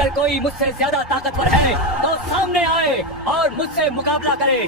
اگر کوئی مجھ سے زیادہ طاقتور ہے تو سامنے آئے اور مجھ سے مقابلہ کرے۔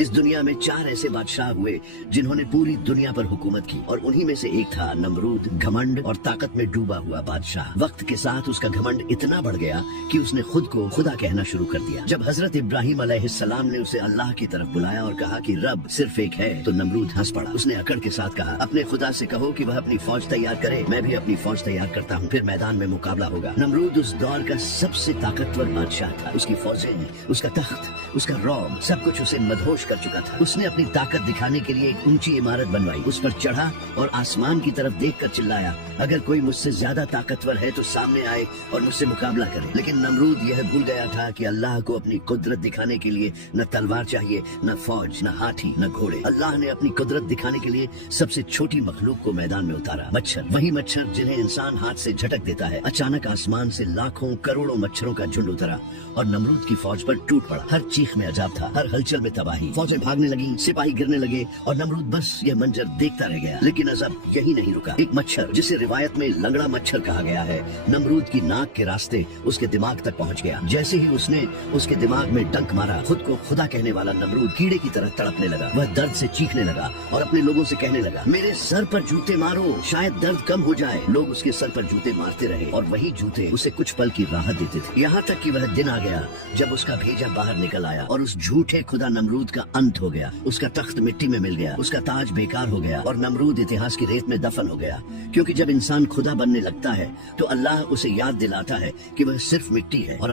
اس دنیا میں 4 ایسے بادشاہ ہوئے جنہوں نے پوری دنیا پر حکومت کی، اور انہی میں سے ایک تھا نمرود، گھمنڈ اور طاقت میں ڈوبا ہوا بادشاہ۔ وقت کے ساتھ اس کا گھمنڈ اتنا بڑھ گیا کہ اس نے خود کو خدا کہنا شروع کر دیا۔ جب حضرت ابراہیم علیہ السلام نے اسے اللہ کی طرف بلایا اور کہا کہ رب صرف ایک ہے، تو نمرود ہنس پڑا۔ اس نے اکڑ کے ساتھ کہا، اپنے خدا سے کہو کہ وہ اپنی فوج تیار کرے، میں بھی اپنی فوج تیار کرتا ہوں، پھر میدان میں مقابلہ ہوگا۔ نمرود اس دور کا سب سے طاقتور بادشاہ تھا۔ اس کی فوجیں، اس کا تخت، اس کا رعب، سب کچھ اسے مدہوش کر چکا تھا۔ اس نے اپنی طاقت دکھانے کے لیے ایک اونچی عمارت بنوائی، اس پر چڑھا اور آسمان کی طرف دیکھ کر چلایا، اگر کوئی مجھ سے زیادہ طاقتور ہے تو سامنے آئے اور مجھ سے مقابلہ کرے۔ لیکن نمرود یہ بھول گیا تھا کہ اللہ کو اپنی قدرت دکھانے کے لیے نہ تلوار چاہیے، نہ فوج، نہ ہاتھی، نہ گھوڑے۔ اللہ نے اپنی قدرت دکھانے کے لیے سب سے چھوٹی مخلوق کو میدان میں اتارا، مچھر۔ وہی مچھر جنہیں انسان ہاتھ سے جھٹک دیتا ہے۔ اچانک آسمان سے لاکھوں کروڑوں مچھروں کا جھنڈ اترا اور نمرود کی فوج پر ٹوٹ پڑا۔ ہر چیخ میں عذاب تھا، ہر ہلچل میں تباہی۔ فوجیں بھاگنے لگی، سپاہی گرنے لگے اور نمرود بس یہ منظر دیکھتا رہ گیا۔ لیکن عذاب یہی نہیں رکا۔ ایک مچھر جسے روایت میں لنگڑا مچھر کہا گیا ہے، نمرود کی ناک کے راستے اس کے دماغ تک پہنچ گیا۔ جیسے ہی اس نے اس کے دماغ میں ڈنک مارا، خود کو خدا کہنے والا نمرود کیڑے کی طرح تڑپنے لگا۔ وہ درد سے چیخنے لگا اور اپنے لوگوں سے کہنے لگا، میرے سر پر جوتے مارو، شاید درد کم ہو جائے۔ لوگ اس کے سر پر جوتے مارتے رہے اور وہی جوتے اسے کچھ پل کی راحت دیتے تھے، یہاں تک کہ وہ دن آ گیا جب اس کا بھیجا باہر نکل آیا اور اس جھوٹے خدا نمرود کا انت ہو گیا۔ اس کا تخت مٹی میں مل گیا، اس کا تاج بیکار ہو گیا اور نمرود اتہاس کی ریت میں دفن ہو گیا۔ کیونکہ جب انسان خدا بننے لگتا ہے تو اللہ اسے یاد دلاتا ہے کہ وہ صرف مٹی ہے اور